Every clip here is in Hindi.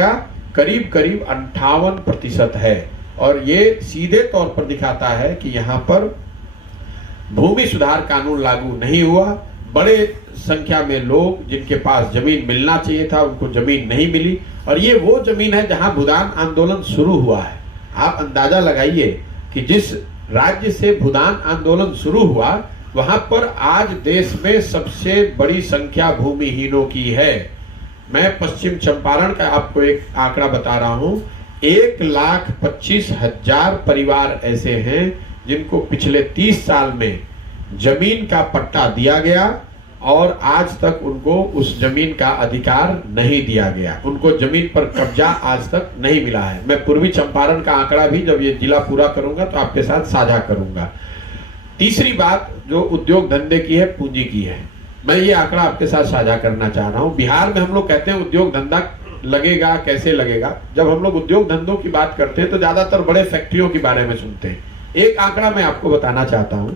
संख्या करीब करीब 58% है। और ये सीधे तौर पर दिखाता है कि यहाँ पर भूमि सुधार कानून लागू नहीं हुआ। बड़े संख्या में लोग जिनके पास जमीन मिलना चाहिए था उनको जमीन नहीं मिली, और ये वो जमीन है जहां भूदान आंदोलन शुरू हुआ है। आप अंदाजा लगाइए कि जिस राज्य से भूदान आंदोलन शुरू हुआ वहां पर आज देश में सबसे बड़ी संख्या भूमिहीनों की है। मैं पश्चिम चंपारण का आपको एक आंकड़ा बता रहा हूं, 1,25,000 परिवार ऐसे हैं जिनको पिछले 30 साल में जमीन का पट्टा दिया गया और आज तक उनको उस जमीन का अधिकार नहीं दिया गया, उनको जमीन पर कब्जा आज तक नहीं मिला है। मैं पूर्वी चंपारण का आंकड़ा भी जब ये जिला पूरा करूंगा तो आपके साथ साझा करूंगा। तीसरी बात जो उद्योग धंधे की है, पूंजी की है, मैं ये आंकड़ा आपके साथ साझा करना चाह रहा हूं। बिहार में हम लोग कहते हैं उद्योग धंधा लगेगा, कैसे लगेगा? जब हम लोग उद्योग धंधों की बात करते हैं तो ज्यादातर बड़े फैक्ट्रियों के बारे में सुनते हैं। एक आंकड़ा मैं आपको बताना चाहता हूं,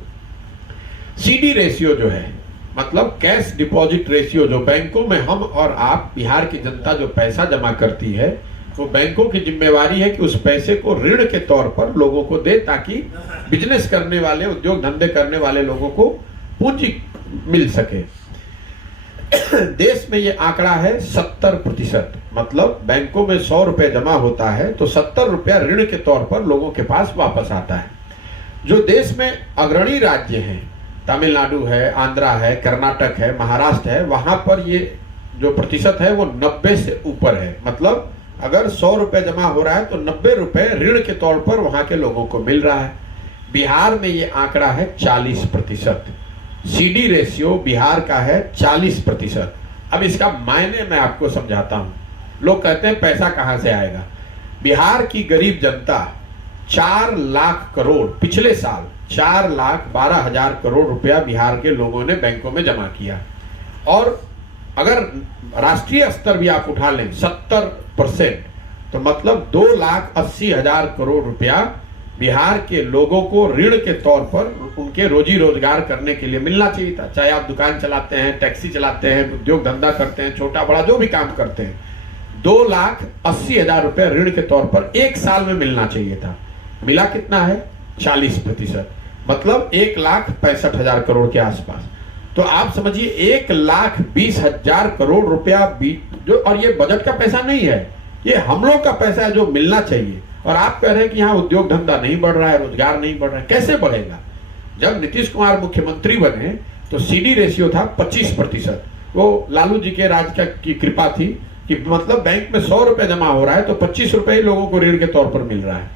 सीडी रेशियो जो है, मतलब कैश डिपॉजिट रेशियो, जो बैंकों में हम और आप बिहार की जनता जो पैसा जमा करती है, वो बैंकों की जिम्मेवारी है कि उस पैसे को ऋण के तौर पर लोगों को दे ताकि बिजनेस करने वाले, उद्योग धंधे करने वाले लोगों को पूंजी मिल सके। देश में ये आंकड़ा है 70%, मतलब बैंकों में 100 रुपए जमा होता है तो 70 रुपया ऋण के तौर पर लोगों के पास वापस आता है। जो देश में अग्रणी राज्य हैं, तमिलनाडु है, आंध्रा है, कर्नाटक है, महाराष्ट्र है, वहां पर ये जो प्रतिशत है वो 90 से ऊपर है। मतलब अगर 100 रुपए जमा हो रहा है तो 90 रुपए ऋण के तौर पर वहां के लोगों को मिल रहा है। बिहार में ये आंकड़ा है 40%। सीडी रेशियो बिहार का है 40%। अब इसका मायने मैं आपको समझाता हूं। लोग कहते हैं पैसा कहां से आएगा। बिहार की गरीब जनता 4 लाख करोड़, पिछले साल 4,12,000 करोड़ रुपया बिहार के लोगों ने बैंकों में जमा किया, और अगर राष्ट्रीय स्तर भी आप उठा लें 70%, तो मतलब 2,80,000 करोड़ रुपया बिहार के लोगों को ऋण के तौर पर उनके रोजी रोजगार करने के लिए मिलना चाहिए था। चाहे आप दुकान चलाते हैं, टैक्सी चलाते हैं, उद्योग धंधा करते हैं, छोटा बड़ा जो भी काम करते हैं, 2,80,000 रुपया ऋण के तौर पर एक साल में मिलना चाहिए था। मिला कितना है? 40%, मतलब 1,65,000 करोड़ के आसपास। तो आप समझिए 1,20,000 करोड़ रुपया जो, और ये बजट का पैसा नहीं है, ये हम लोग का पैसा है जो मिलना चाहिए। और आप कह रहे हैं कि यहाँ उद्योग धंधा नहीं बढ़ रहा है, रोजगार नहीं बढ़ रहा है। कैसे बढ़ेगा? जब नीतीश कुमार मुख्यमंत्री बने तो सीडी रेशियो था 25%। वो लालू जी के राज की कृपा थी कि मतलब बैंक में 100 रुपए जमा हो रहा है तो 25 रुपए ही लोगों को ऋण के तौर पर मिल रहा है।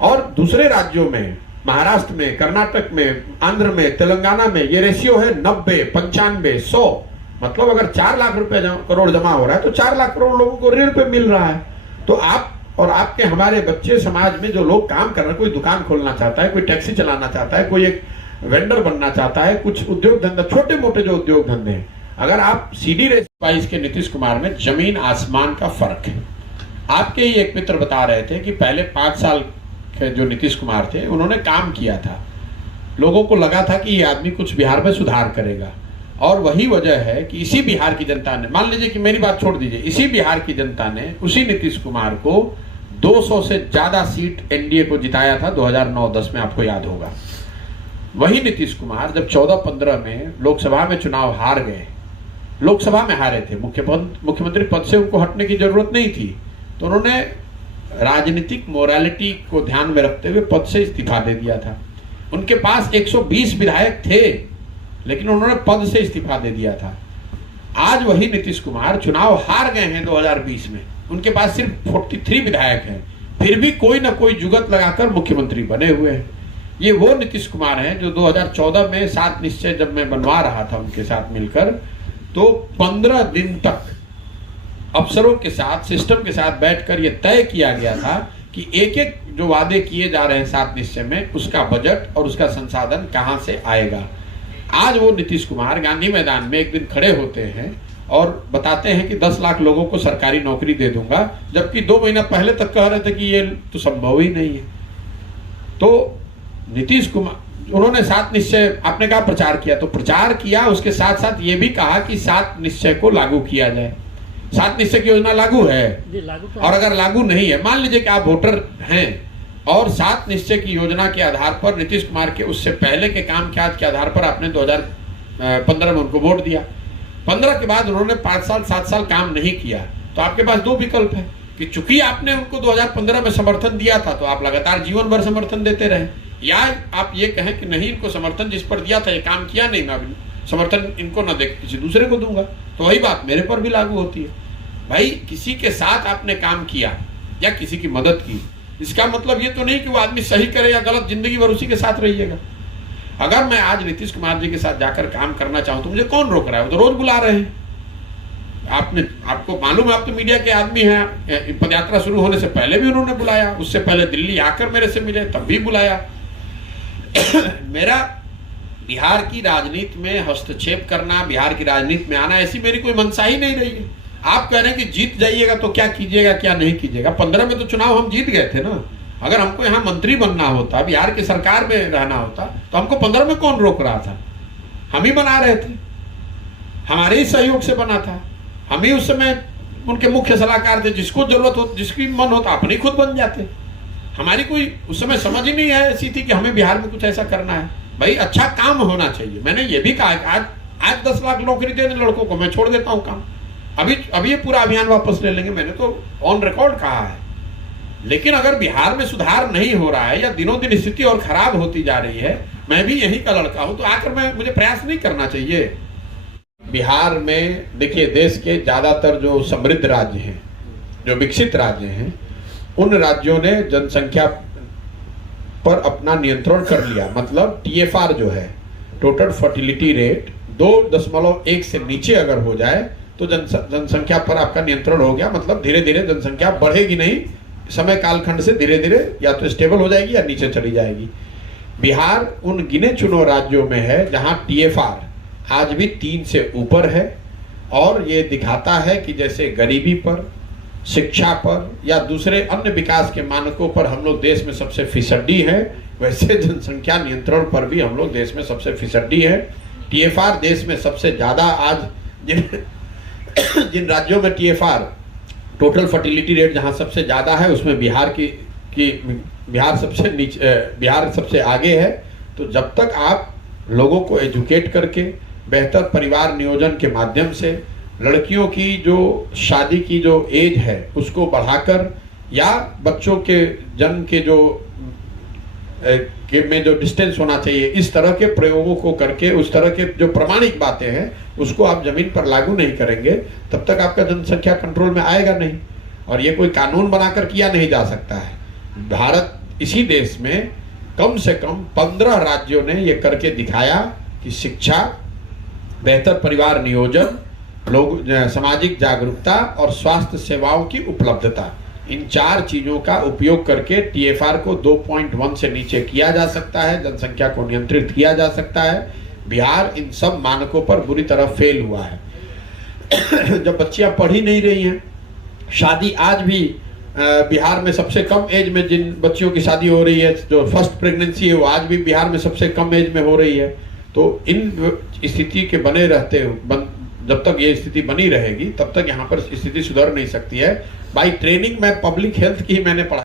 और दूसरे राज्यों में, महाराष्ट्र में, कर्नाटक में, आंध्र में, तेलंगाना में ये रेशियो है 90, 95, 100। मतलब अगर 4 लाख रुपए करोड़ जमा हो रहा है तो 4 लाख करोड़ लोगों को ऋण पे मिल रहा है। तो आप और आपके, हमारे बच्चे, समाज में जो लोग काम कर रहे हैं, कोई दुकान खोलना चाहता है, कोई टैक्सी चलाना चाहता है, कोई एक वेंडर बनना चाहता है, कुछ उद्योग धंधा, छोटे मोटे जो उद्योग धंधे हैं, अगर आप सीडी रेशियो 22 के नीतीश कुमार में जमीन आसमान का फर्क है। आपके ही एक मित्र बता रहे थे कि पहले 5 साल के जो नीतीश कुमार थे उन्होंने काम किया था, लोगों को लगा था कि ये आदमी कुछ बिहार में सुधार करेगा, और वही वजह है कि इसी बिहार की जनता ने, मान लीजिए कि मेरी बात छोड़ दीजिए, इसी बिहार की जनता ने उसी नीतीश कुमार को 200 से ज्यादा सीट एनडीए को जिताया था 2009-10 में, आपको याद होगा। वही नीतीश कुमार जब 14-15 में लोकसभा में चुनाव हार गए, लोकसभा में हारे थे, मुख्यमंत्री पद से उनको हटने की जरूरत नहीं थी, तो उन्होंने राजनीतिक मोरालिटी को ध्यान में रखते हुए पद से इस्तीफा दे दिया था। उनके पास 120 विधायक थे लेकिन उन्होंने पद से इस्तीफा दे दिया था। आज वही नीतीश कुमार चुनाव हार गए हैं 2020 में, उनके पास सिर्फ 43 विधायक हैं, फिर भी कोई ना कोई जुगत लगाकर मुख्यमंत्री बने हुए हैं। ये वो नीतीश कुमार हैं जो 2014 में 7 निश्चय जब मैं बनवा रहा था उनके साथ मिलकर, तो 15 दिन तक अफसरों के साथ, सिस्टम के साथ बैठकर ये तय किया गया था कि एक एक जो वादे किए जा रहे हैं 7 निश्चय में, उसका बजट और उसका संसाधन कहां से आएगा। आज वो नीतीश कुमार गांधी मैदान में एक दिन खड़े होते हैं और बताते हैं कि 10 लाख लोगों को सरकारी नौकरी दे दूंगा, जबकि 2 महीना पहले तक कह रहे थे कि ये तो संभव ही नहीं है। तो नीतीश कुमार, उन्होंने 7 निश्चय, आपने कहा प्रचार किया, तो प्रचार किया, उसके साथ साथ ये भी कहा कि 7 निश्चय को लागू किया जाए। 7 निश्चय की योजना लागू है? लागू तो और अगर लागू नहीं है, मान लीजिए कि आप वोटर हैं और 7 निश्चय की योजना के आधार पर नीतीश कुमार के उससे पहले के काम काज के आधार पर आपने 2015 में उनको वोट दिया, 15 के बाद उन्होंने 5 साल 7 साल काम नहीं किया, तो आपके पास 2 विकल्प है कि चूंकि आपने उनको 2015 में समर्थन दिया था तो आप लगातार जीवन भर समर्थन देते रहे, या आप ये कहें कि नहीं, इनको समर्थन जिस पर दिया था ये काम किया नहीं, मैं समर्थन इनको ना दे किसी दूसरे को दूंगा। तो वही बात मेरे पर भी लागू होती है। भाई किसी के साथ आपने काम किया या किसी की मदद की, इसका मतलब ये तो नहीं कि वो आदमी सही करे या गलत, जिंदगी भर उसी के साथ रहिएगा। अगर मैं आज नीतीश कुमार जी के साथ जाकर काम करना चाहूं तो मुझे कौन रोक रहा है? वो तो रोज बुला रहे हैं। आपको मालूम है, आप तो मीडिया के आदमी हैं, पदयात्रा शुरू होने से पहले भी उन्होंने बुलाया, उससे पहले दिल्ली आकर मेरे से मिले तब भी बुलाया। मेरा बिहार की राजनीति में हस्तक्षेप करना, बिहार की राजनीति में आना, ऐसी मेरी कोई मंशा ही नहीं रही है। आप कह रहे हैं कि जीत जाइएगा तो क्या कीजिएगा क्या नहीं कीजिएगा। 15 में तो चुनाव हम जीत गए थे ना। अगर हमको यहाँ मंत्री बनना होता, बिहार की सरकार में रहना होता, तो हमको 15 में कौन रोक रहा था? हम ही बना रहे थे, हमारे ही सहयोग से बना था। हम ही उस समय उनके मुख्य सलाहकार थे, जिसको जरूरत हो, जिसकी मन होता अपने खुद बन जाते। हमारी कोई उस समय समझ ही नहीं है ऐसी थी कि हमें बिहार में कुछ ऐसा करना है। भाई अच्छा काम होना चाहिए। मैंने ये भी कहा कि आज 10 लाख नौकरी दे दें लड़कों को, मैं छोड़ देता हूँ काम। अभी ये पूरा अभियान वापस ले लेंगे, मैंने तो ऑन रिकॉर्ड कहा है। लेकिन अगर बिहार में सुधार नहीं हो रहा है या दिनों दिन स्थिति और खराब होती जा रही है, मैं भी यही का लड़का हूं, तो आकर मुझे प्रयास नहीं करना चाहिए। बिहार में देखिए, देश के ज्यादातर जो समृद्ध राज्य हैं, जो विकसित राज्य हैं, उन राज्यों ने जनसंख्या पर अपना नियंत्रण कर लिया। मतलब TFR जो है, टोटल फर्टिलिटी रेट 2.1 से नीचे अगर हो जाए तो जनसंख्या पर आपका नियंत्रण हो गया। मतलब धीरे धीरे जनसंख्या बढ़ेगी नहीं, समय कालखंड से धीरे धीरे या तो स्टेबल हो जाएगी या नीचे चली जाएगी। बिहार उन गिने चुने राज्यों में है जहां TFR आज भी 3 से ऊपर है, और ये दिखाता है कि जैसे गरीबी पर, शिक्षा पर या दूसरे अन्य विकास के मानकों पर हम लोग देश में सबसे फिसड्डी है, वैसे जनसंख्या नियंत्रण पर भी हम लोग देश में सबसे फिसड्डी है। TFR देश में सबसे ज्यादा आज जिन राज्यों में TFR टोटल फर्टिलिटी रेट जहां सबसे ज्यादा है, उसमें बिहार सबसे आगे है। तो जब तक आप लोगों को एजुकेट करके बेहतर परिवार नियोजन के माध्यम से लड़कियों की जो शादी की जो एज है उसको बढ़ाकर, या बच्चों के जन्म के में जो डिस्टेंस होना चाहिए, इस तरह के प्रयोगों को करके, उस तरह के जो प्रमाणिक बातें हैं उसको आप जमीन पर लागू नहीं करेंगे, तब तक आपका जनसंख्या कंट्रोल में आएगा नहीं। और ये कोई कानून बनाकर किया नहीं जा सकता है। भारत इसी देश में कम से कम 15 राज्यों ने ये करके दिखाया कि शिक्षा, बेहतर परिवार नियोजन, लोग सामाजिक जागरूकता और स्वास्थ्य सेवाओं की उपलब्धता, इन 4 चीजों का उपयोग करके TFR को 2.1 से नीचे किया जा सकता है, जनसंख्या को नियंत्रित किया जा सकता है। बिहार इन सब मानकों पर बुरी तरह फेल हुआ है। जब बच्चियां पढ़ ही नहीं रही हैं, शादी आज भी बिहार में सबसे कम एज में जिन बच्चियों की शादी हो रही है, जो फर्स्ट प्रेगनेंसी है, वो आज भी बिहार में सबसे कम एज में हो रही है। तो इन स्थिति के बने रहते जब तक ये स्थिति बनी रहेगी तब तक यहाँ पर स्थिति सुधर नहीं सकती है। बाई ट्रेनिंग में पब्लिक हेल्थ की मैंने पढ़ा